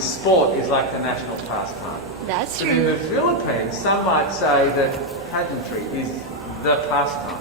Sport is like the national pastime. That's But in true. the Philippines, some might say that pageantry is the pastime.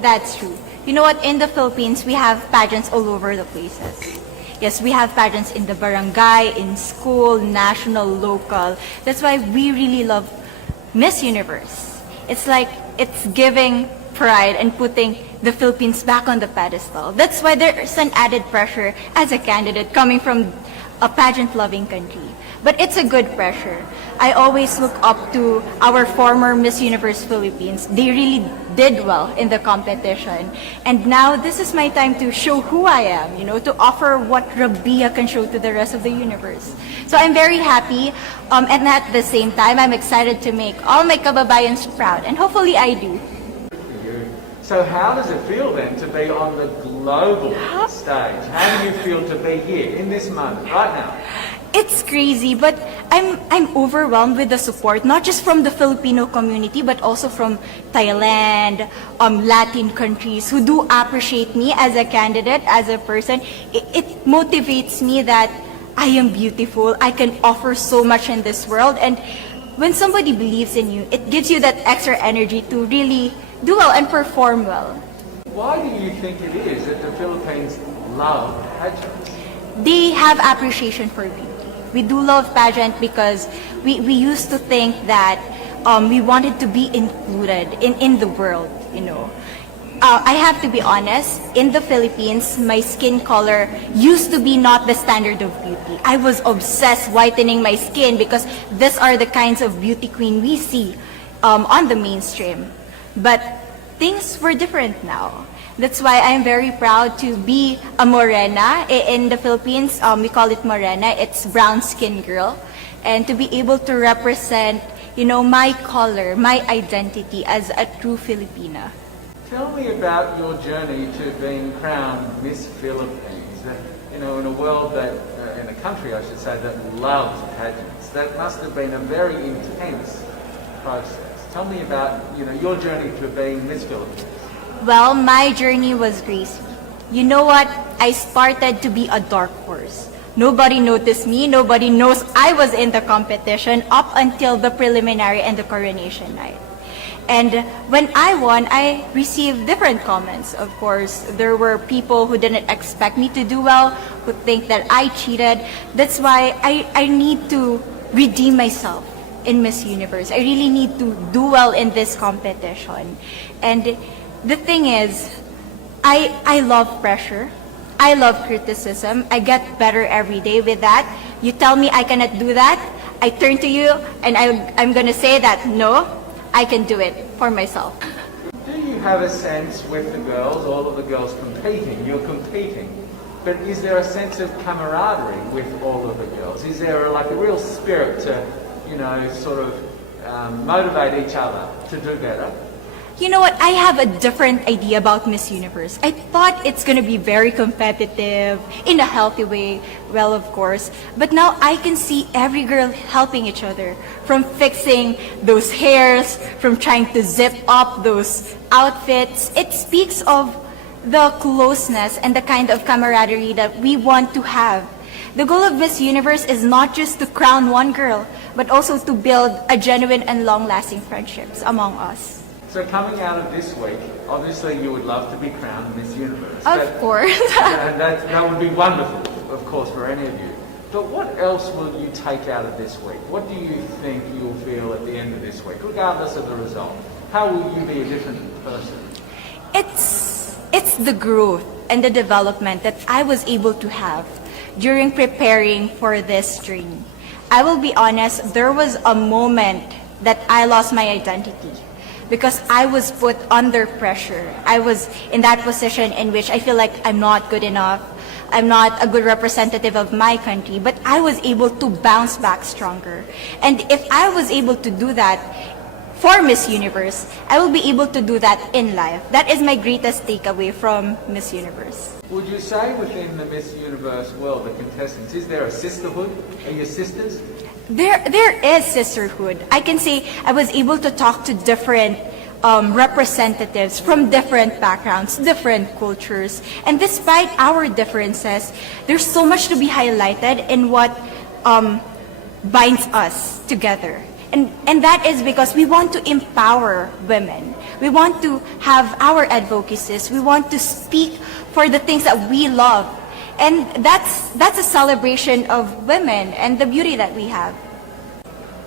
That's true. You know what? In the Philippines, we have pageants all over the places. Yes, we have pageants in the barangay, in school, national, local. That's why we really love Miss Universe. It's like it's giving pride and putting the Philippines back on the pedestal. That's why there's an added pressure as a candidate coming from a pageant-loving country. But it's a good pressure. I always look up to our former Miss Universe Philippines. They really did well in the competition. And now this is my time to show who I am, to offer what Rabiya can show to the rest of the universe. So I'm very happy, and at the same time, I'm excited to make all my kababayans proud, and hopefully I do. So how does it feel then to be on the global stage? How do you feel to be here in this moment, right now? It's crazy, but I'm overwhelmed with the support, not just from the Filipino community, but also from Thailand, Latin countries who do appreciate me as a candidate, as a person. It motivates me that I am beautiful, I can offer so much in this world, and when somebody believes in you, it gives you that extra energy to really do well and perform well. Why do you think it is that the Philippines love pageants? They have appreciation for beauty. We do love pageant because we used to think that we wanted to be included in the world, I have to be honest, in the Philippines, my skin color used to be not the standard of beauty. I was obsessed whitening my skin because these are the kinds of beauty queen we see on the mainstream. But things were different now. That's why I'm very proud to be a morena. In the Philippines, we call it morena. It's brown skin girl. And to be able to represent, my color, my identity as a true Filipina. Tell me about your journey to being crowned Miss Philippines. In a world that, in a country I should say, that loves pageants. That must have been a very intense process. Tell me about, your journey to being Miss Philippines. Well, my journey was crazy. You know what? I started to be a dark horse. Nobody noticed me. Nobody knows I was in the competition up until the preliminary and the coronation night. And when I won, I received different comments. Of course, there were people who didn't expect me to do well, who think that I cheated. That's why I need to redeem myself in Miss Universe. I really need to do well in this competition. And the thing is, I love pressure. I love criticism. I get better every day with that. You tell me I cannot do that, I turn to you and I'm going to say that, no, I can do it for myself. Do you have a sense with the girls, all of the girls competing, you're competing, but is there a sense of camaraderie with all of the girls? Is there a real spirit to, sort of motivate each other to do better? You know what? I have a different idea about Miss Universe. I thought it's going to be very competitive, in a healthy way, well, of course. But now I can see every girl helping each other, from fixing those hairs, from trying to zip up those outfits. It speaks of the closeness and the kind of camaraderie that we want to have. The goal of Miss Universe is not just to crown one girl, but also to build a genuine and long-lasting friendships among us. So coming out of this week, obviously you would love to be crowned Miss Universe. Of course. And that would be wonderful, of course, for any of you. But what else will you take out of this week? What do you think you'll feel at the end of this week, regardless of the result? How will you be a different person? It's the growth and the development that I was able to have during preparing for this journey. I will be honest, there was a moment that I lost my identity because I was put under pressure. I was in that position in which I feel like I'm not good enough. I'm not a good representative of my country, but I was able to bounce back stronger. And if I was able to do that for Miss Universe, I will be able to do that in life. That is my greatest takeaway from Miss Universe. Would you say within the Miss Universe world, the contestants, is there a sisterhood? Are you sisters? There is sisterhood. I can say I was able to talk to different representatives from different backgrounds, different cultures. And despite our differences, there's so much to be highlighted in what binds us together. And that is because we want to empower women. We want to have our advocacies. We want to speak for the things that we love. And that's a celebration of women and the beauty that we have.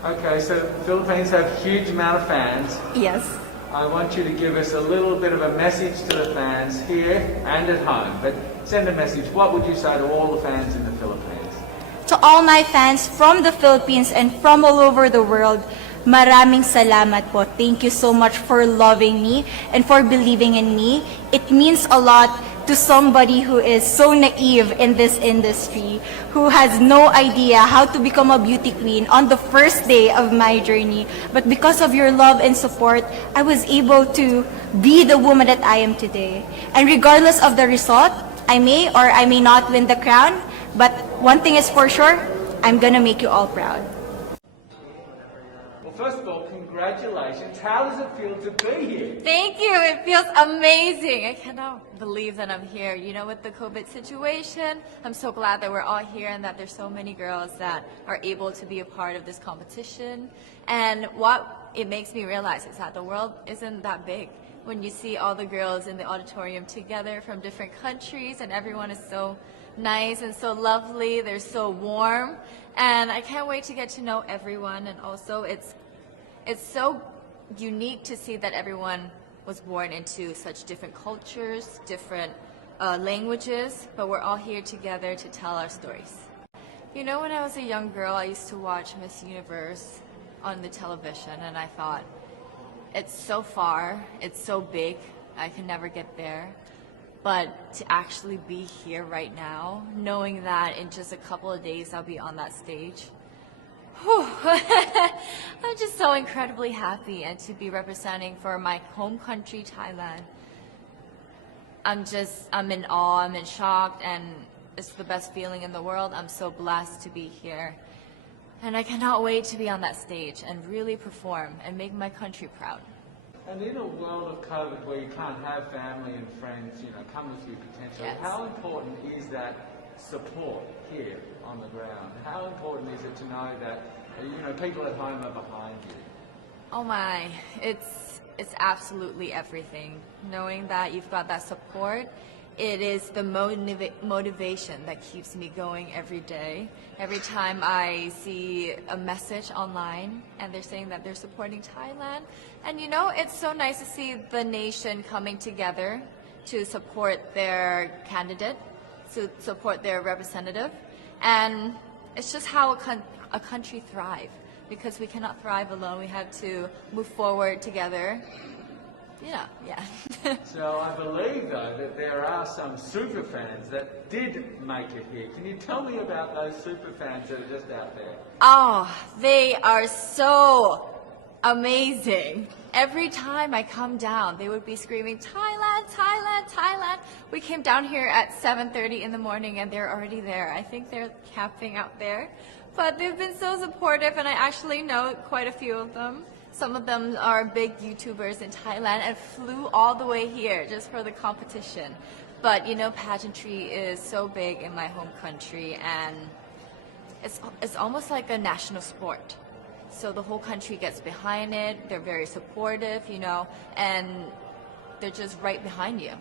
Okay, so the Philippines have a huge amount of fans. Yes. I want you to give us a little bit of a message to the fans here and at home. But send a message. What would you say to all the fans in the Philippines? To all my fans from the Philippines and from all over the world, maraming salamat po. Thank you so much for loving me and for believing in me. It means a lot to somebody who is so naive in this industry, who has no idea how to become a beauty queen on the first day of my journey. But because of your love and support, I was able to be the woman that I am today. And regardless of the result, I may or I may not win the crown, but one thing is for sure, I'm gonna make you all proud. Well, first of all, congratulations. How does it feel to be here? Thank you. It feels amazing. I cannot believe that I'm here. You know, with the COVID situation, I'm so glad that we're all here and that there's so many girls that are able to be a part of this competition. And what it makes me realize is that the world isn't that big. When you see all the girls in the auditorium together from different countries and everyone is so nice and so lovely, they're so warm, and I can't wait to get to know everyone. And also it's so unique to see that everyone was born into such different cultures, different languages, but we're all here together to tell our stories. You know, when I was a young girl, I used to watch Miss Universe on the television, and I thought, it's so far, it's so big, I can never get there. But to actually be here right now, knowing that in just a couple of days I'll be on that stage, whew, I'm just so incredibly happy, and to be representing for my home country, Thailand. I'm in awe, I'm in shock, and it's the best feeling in the world. I'm so blessed to be here. And I cannot wait to be on that stage and really perform and make my country proud. And in a world of COVID where you can't have family and friends, come with your potential, Yes. How important is that support here on the ground? How important is it to know that, people at home are behind you? Oh my, it's absolutely everything. Knowing that you've got that support, it is the motivation that keeps me going every day. Every time I see a message online and they're saying that they're supporting Thailand, and it's so nice to see the nation coming together to support their candidate, to support their representative, and it's just how a country thrives, because we cannot thrive alone. We have to move forward together. Yeah. So I believe, though, that there are some super fans that did make it here. Can you tell me about those super fans that are just out there? Oh, they are so amazing. Every time I come down, they would be screaming, Thailand, Thailand, Thailand. We came down here at 7:30 in the morning and they're already there. I think they're camping out there. But they've been so supportive, and I actually know quite a few of them. Some of them are big YouTubers in Thailand and flew all the way here just for the competition. But pageantry is so big in my home country, and it's almost like a national sport. So the whole country gets behind it. They're very supportive, and they're just right behind you.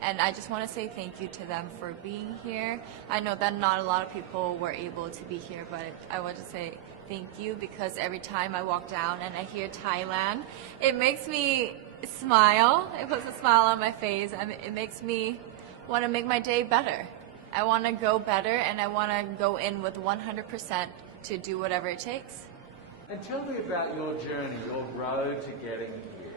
And I just want to say thank you to them for being here. I know that not a lot of people were able to be here, but I want to say thank you, because every time I walk down and I hear Thailand, it makes me smile. It puts a smile on my face. It makes me want to make my day better. I want to go better, and I want to go in with 100% to do whatever it takes. And tell me about your journey, your road to getting here.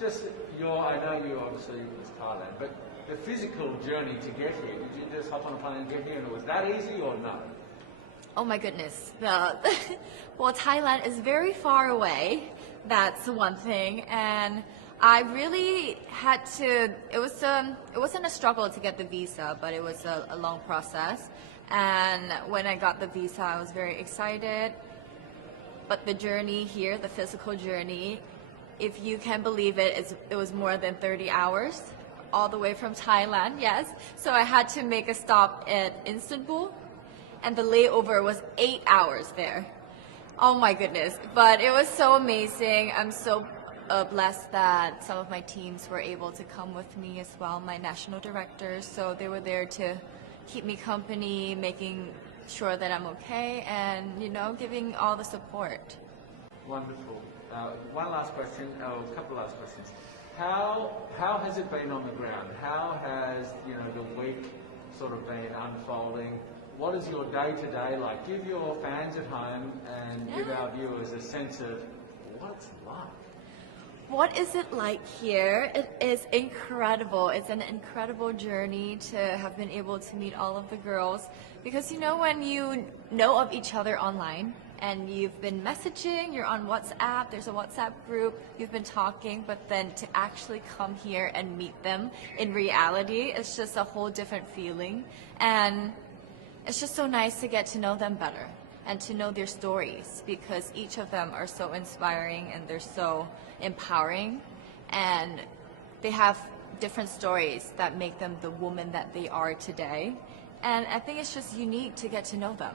I know you obviously was Thailand, but the physical journey to get here, did you just hop on a plane and get here, and it was that easy or no? Oh my goodness. Well, Thailand is very far away. That's one thing. And I really had to, it wasn't a struggle to get the visa, but it was a long process. And when I got the visa, I was very excited. But the journey here, the physical journey, if you can believe it, it was more than 30 hours all the way from Thailand, yes. So I had to make a stop at Istanbul. and the layover was 8 hours there. Oh my goodness. But it was so amazing. I'm so blessed that some of my teams were able to come with me as well, my national directors. So they were there to keep me company, making sure that I'm okay, and, you know, giving all the support. Wonderful. One last question, a couple last questions. How has it been on the ground? How has, you know, the week sort of been unfolding? What is your day-to-day like? Give your fans at home and give our viewers a sense of what it's like. What is it like here? It is incredible. It's an incredible journey to have been able to meet all of the girls, because, you know, when you know of each other online and you've been messaging, you're on WhatsApp, there's a WhatsApp group, you've been talking, but then to actually come here and meet them in reality, it's just a whole different feeling. And it's just so nice to get to know them better and to know their stories, because each of them are so inspiring and they're so empowering, and they have different stories that make them the woman that they are today. And I think it's just unique to get to know them.